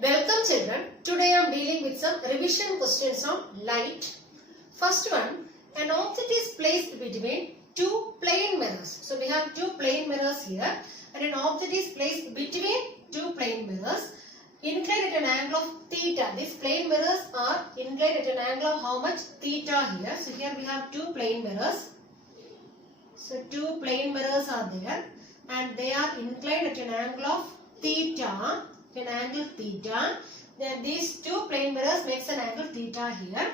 Welcome children. Today I am dealing with some revision questions on light. First one, an object is placed between two plane mirrors. So we have two plane mirrors here and an object is placed between two plane mirrors inclined at an angle of theta. These plane mirrors are inclined at an angle of how much? Theta here. So here we have two plane mirrors. So two plane mirrors are there and they are inclined at an angle of theta. An angle theta. Then these two plane mirrors makes an angle theta here.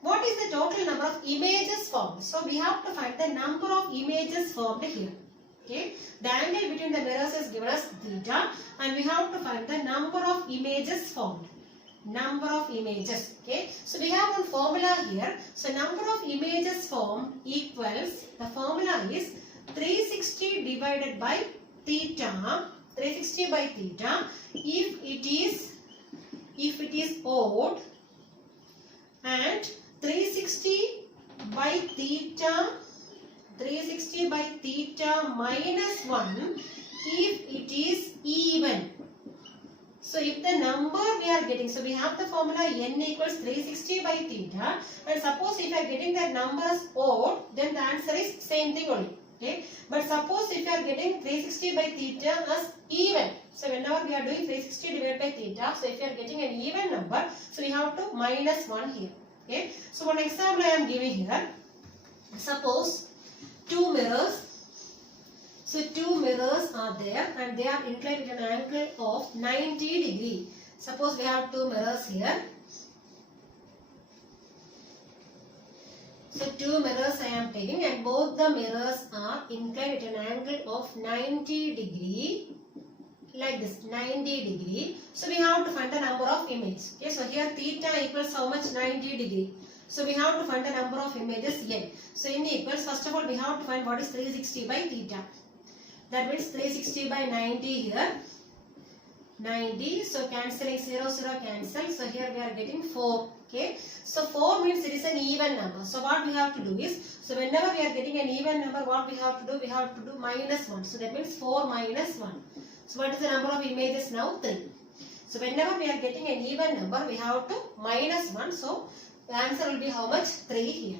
What is the total number of images formed? So we have to find the number of images formed here. Okay. The angle between the mirrors is given as theta and we have to find the number of images formed. Number of images. Okay. So we have one formula here. So number of images formed equals, the formula is 360 divided by theta. 360 by theta if it is odd and 360 by theta minus 1 if it is even. So if the number we are getting, so we have the formula n equals 360 by theta and suppose if you are getting that number as odd, then the answer is same thing only. Okay. But suppose if you are getting 360 by theta as even, so whenever we are doing 360 divided by theta, so if you are getting an even number, so we have to minus 1 here. Okay. So one example I am giving here. Suppose two mirrors. So two mirrors are there and they are inclined at an angle of 90 degree. Suppose we have two mirrors here. So two mirrors I am taking and both the mirrors are inclined at an angle of 90 degree, like this, 90 degree. So we have to find the number of images. Okay, so here theta equals how much? 90 degree. So we have to find the number of images n. So n equals, first of all we have to find what is 360 by theta. That means 360 by 90 here. 90. So cancelling 0, 0 cancel. So here we are getting 4. Okay. So 4 means it is an even number. So what we have to do is, so whenever we are getting an even number, what we have to do? We have to do minus 1. So that means 4 minus 1. So what is the number of images now? 3. So whenever we are getting an even number, we have to minus 1. So the answer will be how much? 3 here.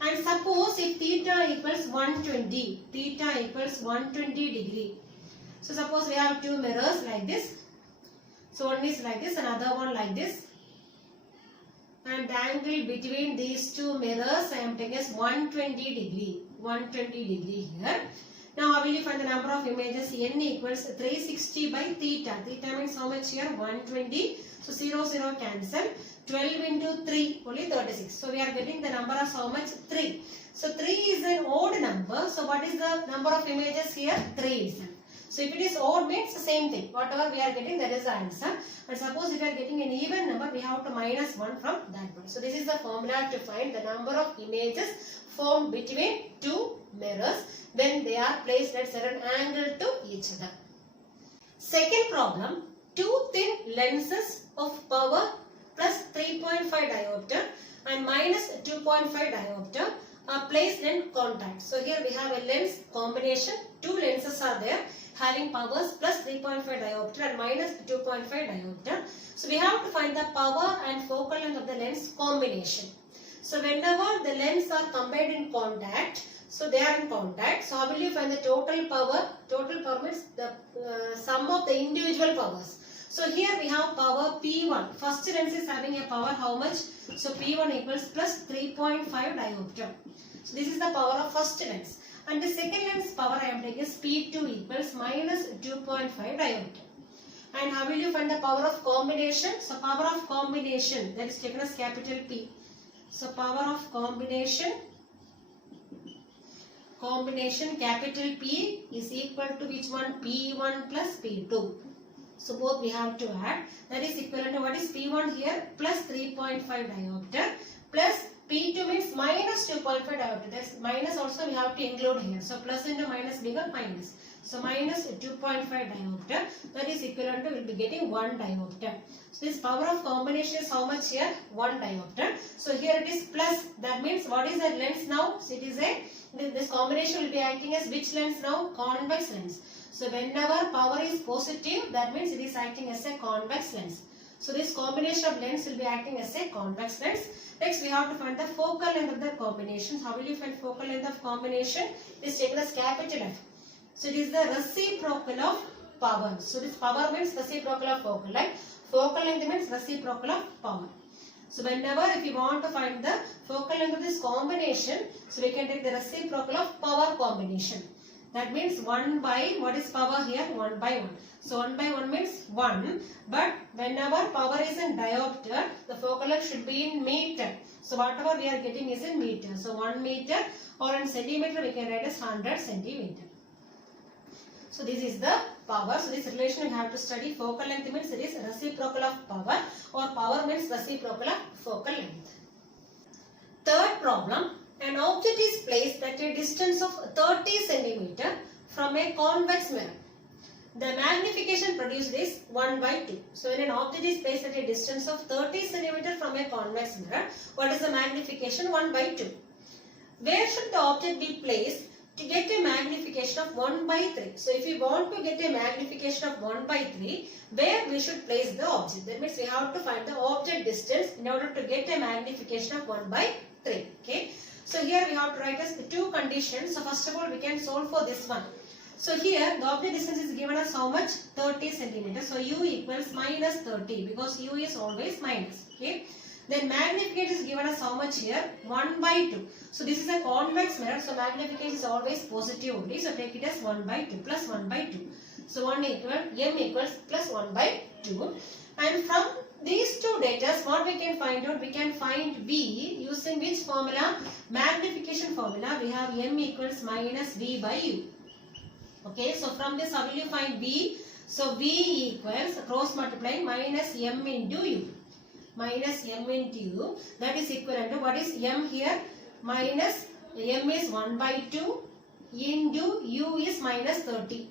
And suppose if theta equals 120. Theta equals 120 degree. So suppose we have two mirrors like this. So one is like this, another one like this. And the angle between these two mirrors I am taking as 120 degree. 120 degree here. Now how will you find the number of images? N equals 360 by theta. Theta means how much here? 120. So 0, 0 cancel. 12 into 3, only 36. So we are getting the number as how much? 3. So 3 is an odd number. So what is the number of images here? 3 itself. So if it is odd means the same thing. Whatever we are getting, that is the answer. And suppose if we are getting an even number, we have to minus 1 from that one. So this is the formula to find the number of images formed between two mirrors when they are placed at certain angle to each other. Second problem, two thin lenses of power plus 3.5 diopter and minus 2.5 diopter are placed in contact. So here we have a lens combination. Two lenses are there having powers plus 3.5 diopter and minus 2.5 diopter. So we have to find the power and focal length of the lens combination. So whenever the lenses are combined in contact, so they are in contact. So how will you find the total power? Total power means the sum of the individual powers. So here we have power P1. First lens is having a power how much? So P1 equals plus 3.5 diopter. So this is the power of first lens. And the second lens power I am taking is P2 equals minus 2.5 diopter. And how will you find the power of combination? So power of combination, that is taken as capital P. So power of combination capital P is equal to which one? P1 plus P2. So both we have to add. That is equivalent to what is P1 here? Plus 3.5 diopter plus P2 means minus 2.5 diopter. That's minus also we have to include here. So plus into minus become minus. So minus 2.5 diopter. That is equivalent to, will be getting 1 diopter. So this power of combination is how much here? 1 diopter. So here it is plus. That means what is that lens now? So it is a, this combination will be acting as which lens now? Convex lens. So whenever power is positive, that means it is acting as a convex lens. So this combination of lengths will be acting as a convex lens. Next we have to find the focal length of the combination. How will you find focal length of combination? It is taken as capital F. So it is the reciprocal of power. So this power means reciprocal of focal length. Focal length means reciprocal of power. So whenever if you want to find the focal length of this combination, so we can take the reciprocal of power combination. That means 1 by, what is power here? 1 by 1. So 1 by 1 means 1. But whenever power is in diopter, the focal length should be in meter. So whatever we are getting is in meter. So 1 meter, or in centimeter we can write as 100 centimeter. So this is the power. So this relation we have to study. Focal length means it is reciprocal of power, or power means reciprocal of focal length. Third problem. An object is placed at a distance of 30 cm from a convex mirror. The magnification produced is 1 by 2. So when an object is placed at a distance of 30 cm from a convex mirror, what is the magnification? 1 by 2. Where should the object be placed to get a magnification of 1 by 3? So if you want to get a magnification of 1 by 3, where we should place the object? That means we have to find the object distance in order to get a magnification of 1 by 3. Okay. So here we have to write as the two conditions. So first of all we can solve for this one. So here the object distance is given as how much? 30 centimeters. So u equals minus 30 because u is always minus. Okay. Then magnification is given as how much here? 1 by 2. So this is a convex mirror. So magnification is always positive only. So take it as 1 by 2 plus 1 by 2. So m equals plus 1 by 2. And from these two data, what we can find out? We can find V using which formula? Magnification formula. We have m equals minus V by u. Okay, so from this how will you find V? So V equals cross multiplying minus m into u. Minus m into u. That is equivalent to what is m here? Minus m is 1 by 2 into u is minus 30.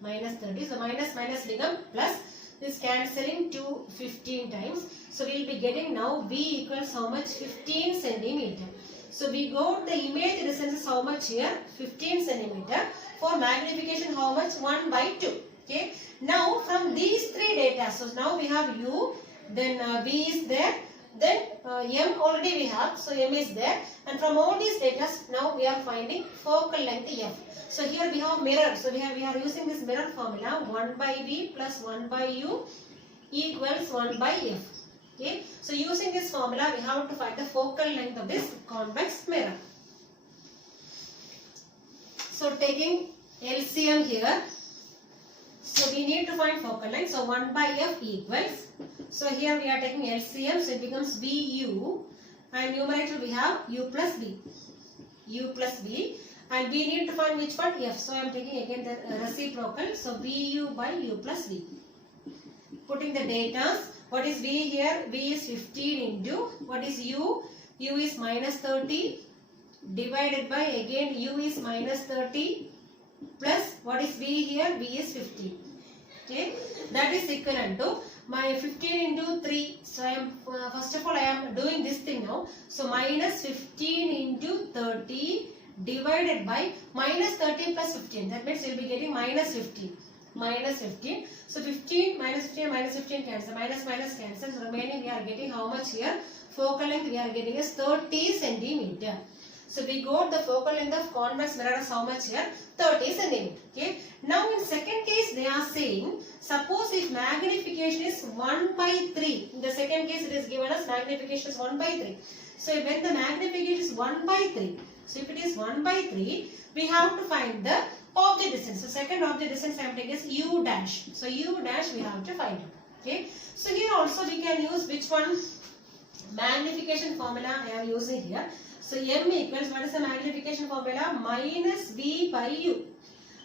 Minus 30. So minus minus become plus. This cancelling to 15 times. So we will be getting now V equals how much? 15 centimeter. So we got the image distance is how much here? 15 centimeter. For magnification how much? 1 by 2. Okay. Now from these three data, so now we have U, then V is there, then M already we have, so M is there, and from all these data now we are finding focal length F. So here we have mirror, so we are using this mirror formula. 1 by V plus 1 by U equals 1 by F. Okay, so using this formula we have to find the focal length of this convex mirror. So taking LCM here, so we need to find focal length. So 1 by F equals, so here we are taking LCM, so it becomes VU, and numerator we have U plus V. U plus V, and we need to find which one? F. So I am taking again the reciprocal, so VU by U plus V. Putting the data, what is V here? V is 15 into, what is U? U is minus 30 divided by again U is minus 30 plus what is V here? V is 15. Okay, that is equivalent to my 15 into 3. So I am first of all I am doing this thing now. So minus 15 into 30 divided by minus 30 plus 15. That means you will be getting minus 15. Minus 15. So 15 minus 15 minus 15 cancel. Minus minus cancel. So remaining we are getting how much here? Focal length we are getting is 30 centimeter. So we got the focal length of convex mirror as how much here? 30 centimeter. Okay. Now in second case they are saying, suppose if magnification is 1 by 3. In the second case it is given as magnification is 1 by 3. So when the magnification is 1 by 3. So if it is 1 by 3, we have to find the object distance. So second object distance I am taking is U dash. So U dash we have to find out. Okay. So here also we can use which one? Magnification formula I am using here. So M equals, what is the magnification formula? Minus V by U.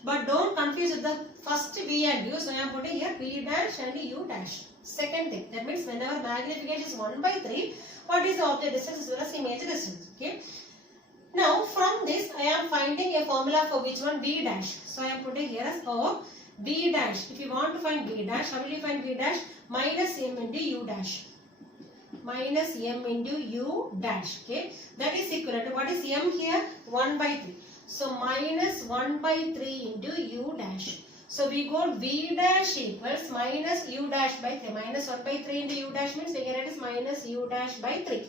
But don't confuse with the first V and U. So I am putting here V dash and U dash. Second thing. That means whenever magnification is 1 by 3, what is the object distance as well as image distance? Okay. Now from this I am finding a formula for which one? V dash. So I am putting here as O V dash. If you want to find V dash, how will you find V dash? Minus M into U dash. Minus M into U dash. Okay. That is equivalent to what is M here? 1 by 3. So minus 1 by 3 into U dash. So we got v dash equals minus u dash by 3. Minus 1 by 3 into u dash means we can write as minus u dash by 3.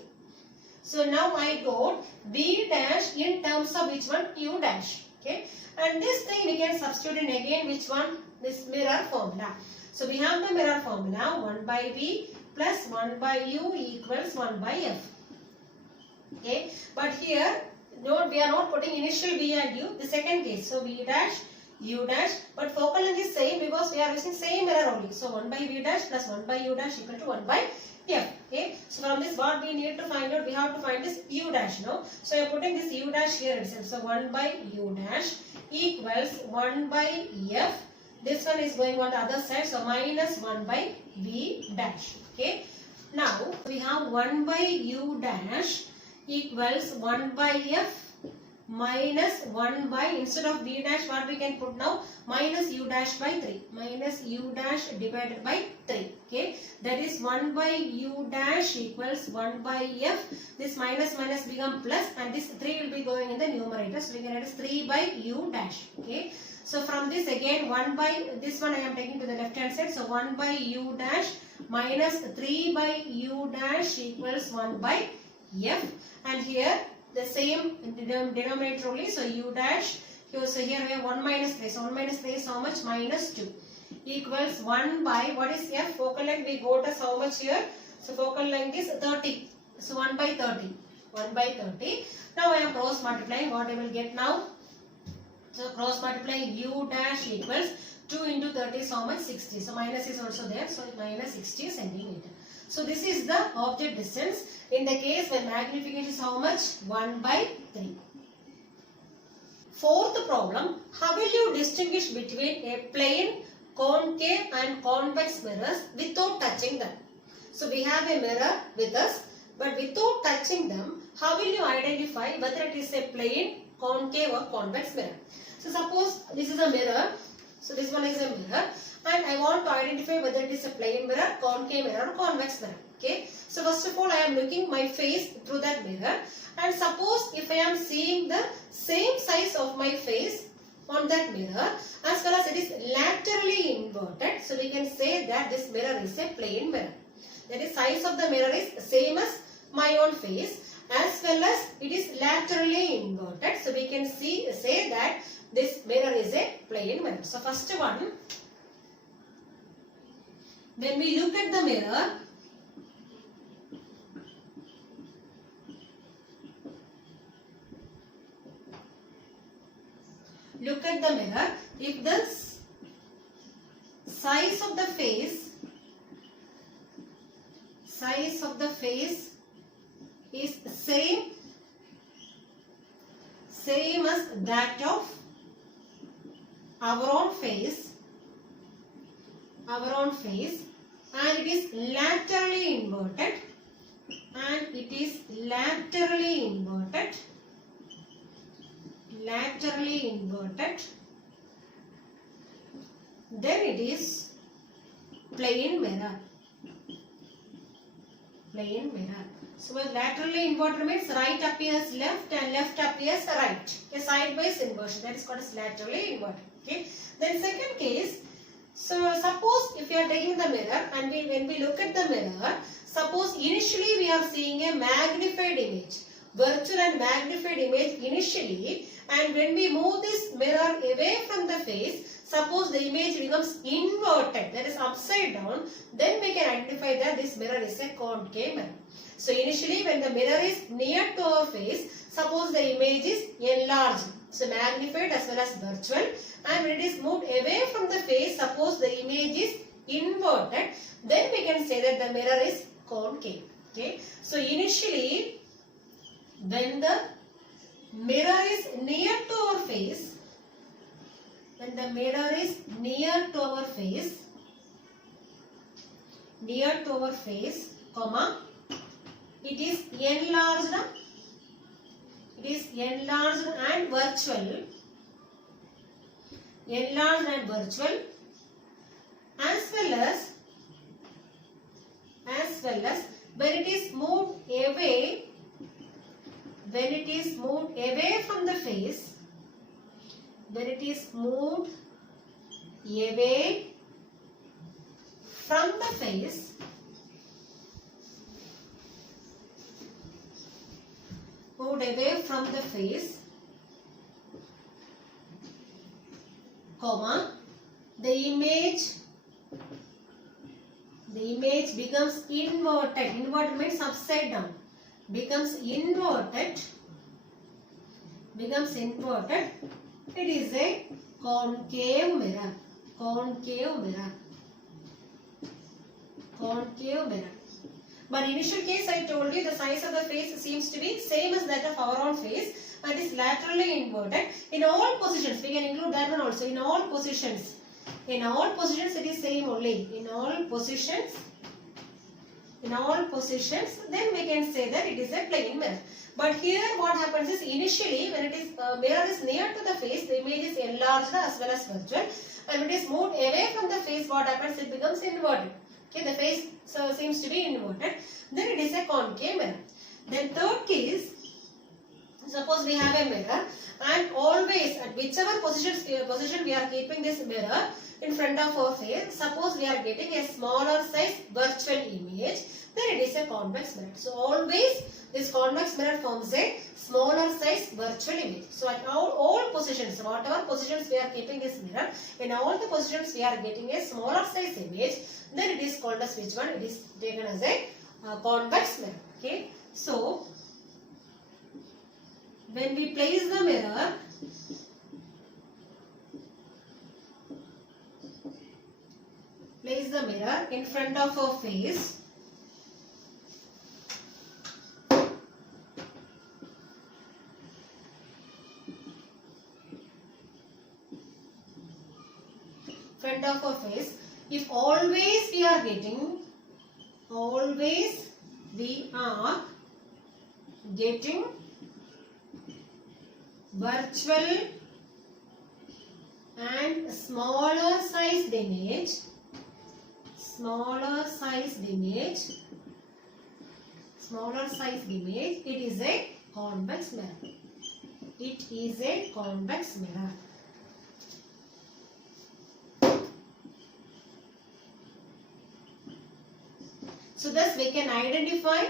So now I got v dash in terms of which one? U dash. Okay. And this thing we can substitute in again which one? This mirror formula. So we have the mirror formula 1 by v plus 1 by u equals 1 by f. Okay. But here note we are not putting initial v and u. The second case. So v dash u dash, but focal length is same because we are using same mirror only. So 1 by v dash plus 1 by u dash equal to 1 by f. Okay. So from this what we need to find out, we have to find this u dash now. So I am putting this u dash here itself. So 1 by u dash equals 1 by f. This one is going on the other side. So minus 1 by v dash. Okay. Now we have 1 by u dash equals 1 by f minus 1 by, instead of v dash what we can put now, minus u dash by 3. Minus u dash divided by 3. Okay. That is 1 by u dash equals 1 by f. This minus minus become plus and this 3 will be going in the numerator. So we can write as 3 by u dash. Okay. So from this again 1 by, this one I am taking to the left hand side. So 1 by u dash minus 3 by u dash equals 1 by f. And here the same denominator only. So u dash, so here we have 1 minus 3. So 1 minus 3 is how much? Minus 2 equals 1 by, what is f? Focal length we got as how much here? So focal length is 30. So 1 by 30. 1 by 30. Now I am cross multiplying. What I will get now? So cross multiplying u dash equals 2 into 30 is how much? 60. So minus is also there. So minus 60 centimeter. So this is the object distance in the case when magnification is how much? 1 by 3. Fourth problem, how will you distinguish between a plane, concave and convex mirrors without touching them? So we have a mirror with us, but without touching them, how will you identify whether it is a plane, concave or convex mirror? So suppose this is a mirror. So this one is a mirror. And I want to identify whether it is a plane mirror, concave mirror or convex mirror. Okay. So first of all I am looking my face through that mirror. And suppose if I am seeing the same size of my face on that mirror as well as it is laterally inverted. So we can say that this mirror is a plane mirror. That is size of the mirror is same as my own face as well as it is laterally inverted. So we can say that this mirror is a plane mirror. So first one, when we look at the mirror, if the size of the face is same as that of our own face and it is laterally inverted then it is plane mirror. So laterally inverted means right appears left and left appears right. A sideways inversion, that is called as laterally inverted. Okay. Then second case, so suppose if you are taking the mirror and when we look at the mirror, suppose initially we are seeing a magnified image, virtual and magnified image initially, and when we move this mirror away from the face, suppose the image becomes inverted, that is upside down, then we can identify that this mirror is a concave mirror. So initially when the mirror is near to our face, suppose the image is enlarged, so magnified as well as virtual, and when it is moved away from the face, suppose the image is inverted, then we can say that the mirror is concave. Okay. So initially when the mirror is near to our face, comma, it is enlarged and virtual, as well as when it is moved away from the face, away from the face, moved away from the face, comma, the image becomes inverted. Inverted means upside down. Becomes inverted. It is a concave mirror. Concave mirror. But initial case I told you the size of the face seems to be same as that of our own face and is laterally inverted. In all positions, we can include that one also. In all positions it is same only. In all positions, then we can say that it is a plane mirror. But here what happens is initially when it is mirror is near to the face, the image is enlarged as well as virtual. And when it is moved away from the face, what happens? It becomes inverted. Okay, the face seems to be inverted. Then it is a concave mirror. Then third case, suppose we have a mirror and always at whichever position we are keeping this mirror in front of our face, suppose we are getting a smaller size virtual image, then it is a convex mirror. So always this convex mirror forms a smaller size virtual image. So at all positions, whatever positions we are keeping this mirror, in all the positions we are getting a smaller size image, then it is called as which one? It is taken as a convex mirror. Okay. So when we place the mirror, in front of our face, if always we are getting virtual and smaller sized image, it is a convex mirror. So thus we can identify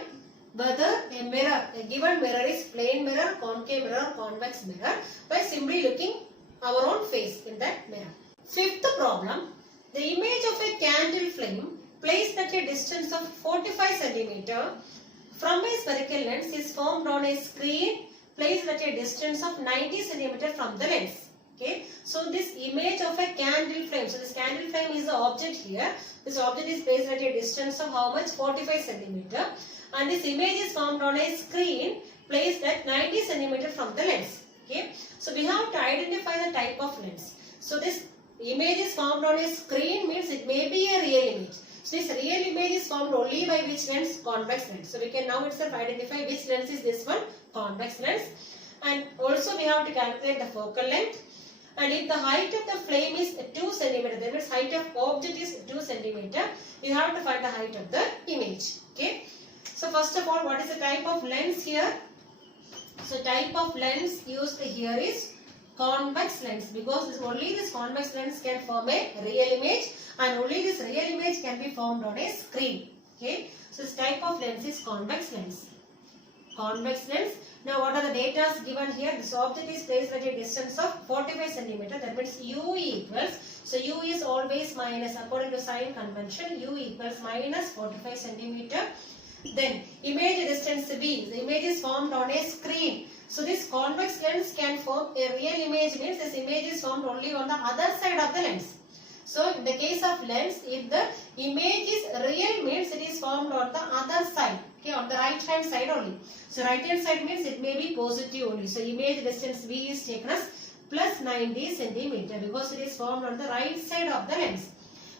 whether a given mirror is plane mirror, concave mirror, convex mirror by simply looking our own face in that mirror. Fifth problem, the image of a candle flame placed at a distance of 45 cm from a spherical lens is formed on a screen placed at a distance of 90 cm from the lens. Okay, so this image of a candle flame, so this candle flame is the object here. This object is placed at a distance of how much? 45 cm, and this image is formed on a screen placed at 90 cm from the lens. Okay, so we have to identify the type of lens. So this image is formed on a screen means it may be a real image. So this real image is formed only by which lens? Convex lens. So we can now itself identify which lens is this one? Convex lens. And also we have to calculate the focal length. And if the height of the flame is 2 cm, that means height of object is 2 cm, you have to find the height of the image. Okay. So first of all, what is the type of lens here? So type of lens used here is convex lens, because only this convex lens can form a real image, and only this real image can be formed on a screen. Okay. So this type of lens is convex lens. Convex lens. Now what are the data given here? This object is placed at a distance of 45 cm. That means U equals, so U is always minus, according to sign convention, U equals minus 45 cm. Then image distance V, the image is formed on a screen. So this convex lens can form a real image, means this image is formed only on the other side of the lens. So in the case of lens, if the image is real means it is formed on the other side. Okay, on the right hand side only. So right hand side means it may be positive only. So image distance V is taken as plus 90 cm because it is formed on the right side of the lens.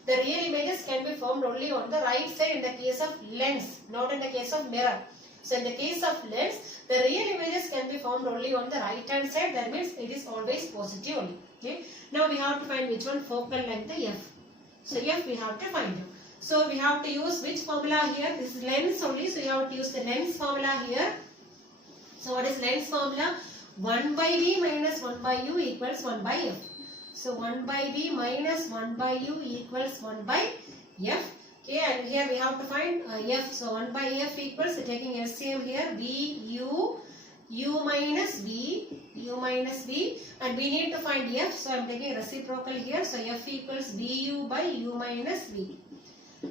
The real images can be formed only on the right side in the case of lens, not in the case of mirror. So in the case of lens, the real images can be formed only on the right hand side. That means it is always positive only. Okay. Now we have to find which one? Focal length, F. So F we have to find out. So we have to use which formula here? This is lens only. So you have to use the lens formula here. So what is lens formula? 1 by V minus 1 by U equals 1 by F. So 1 by V minus 1 by U equals 1 by F. Okay, and here we have to find F. So 1 by F equals, taking LCM here, V, U minus V, and we need to find F. So I am taking reciprocal here. So F equals VU by U minus V.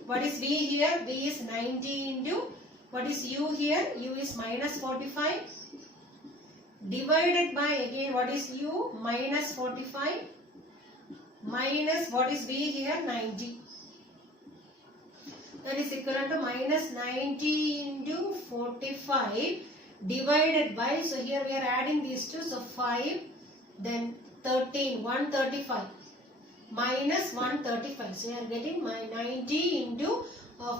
What is V here? V is 90 into, what is U here? U is minus 45. Divided by, again, what is U? Minus 45. Minus, what is V here? 90. That is equivalent to minus 90 into 45 divided by, so here we are adding these two, so 5, then 13, 135 minus 135. So we are getting 90 into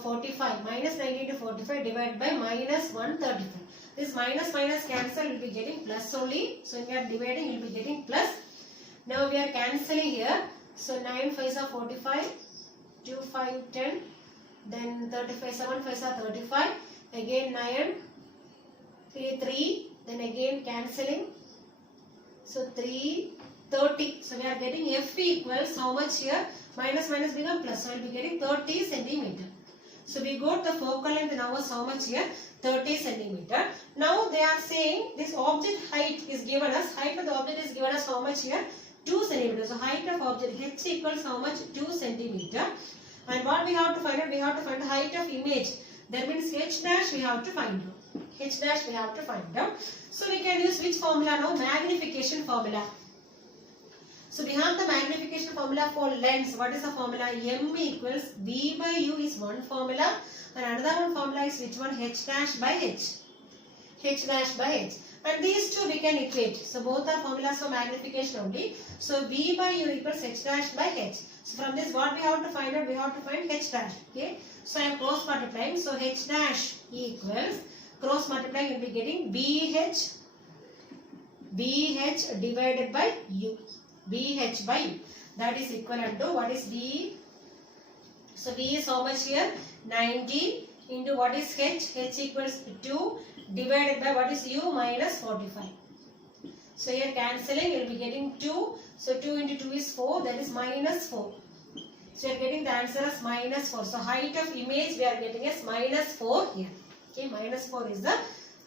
45, minus 90 into 45 divided by minus 135. This minus cancel, will be getting plus only. So when we are dividing, you will be getting plus. Now we are cancelling here. So 9 5s are 45, 2 5 10, then 35, 7 5s are 35, again 9, 3 3, then again cancelling. So 3 30. So we are getting F equals how much here? Minus become plus. So we will be getting 30 centimeter. So we got the focal length now is how much here? 30 centimeter. Now they are saying this object height is given us. Height of the object is given us how much here? 2 centimeters. So height of object H equals how much? 2 centimeter. And what we have to find out? We have to find the height of image. That means H dash we have to find out. H dash we have to find out. So we can use which formula now? Magnification formula. So we have the magnification formula for lens. What is the formula? M equals V by U is one formula. And another one formula is which one? H dash by H. H dash by H. And these two we can equate. So both are formulas for magnification only. So V by U equals H dash by H. So from this what we have to find out? We have to find H dash. Okay. So I am cross multiplying. So H dash equals, cross multiplying will be getting BH divided by U. BH by U. That is equivalent to, what is V? So V is how much here? 90 into what is H? H equals 2 divided by what is U? Minus 45. So here cancelling, you will be getting 2. So 2 into 2 is 4. That is minus 4. So you are getting the answer as minus 4. So height of image we are getting as minus 4 here. Okay, minus 4 is the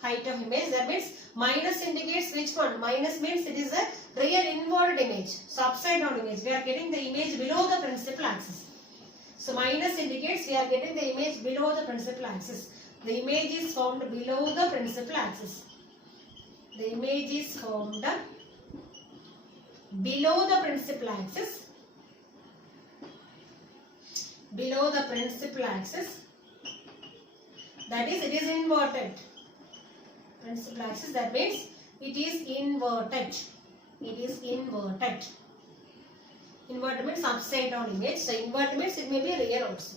height of image. That means minus indicates which one? Minus means it is a real inverted image. So upside down image. We are getting the image below the principal axis. So minus indicates we are getting the image below the principal axis. The image is found below the principal axis. The image is found below the principal axis. Below the principal axis. That is, it is inverted. Principal axis, that means it is inverted. It is inverted. Inverted means upside down image. So invert means it may be real also.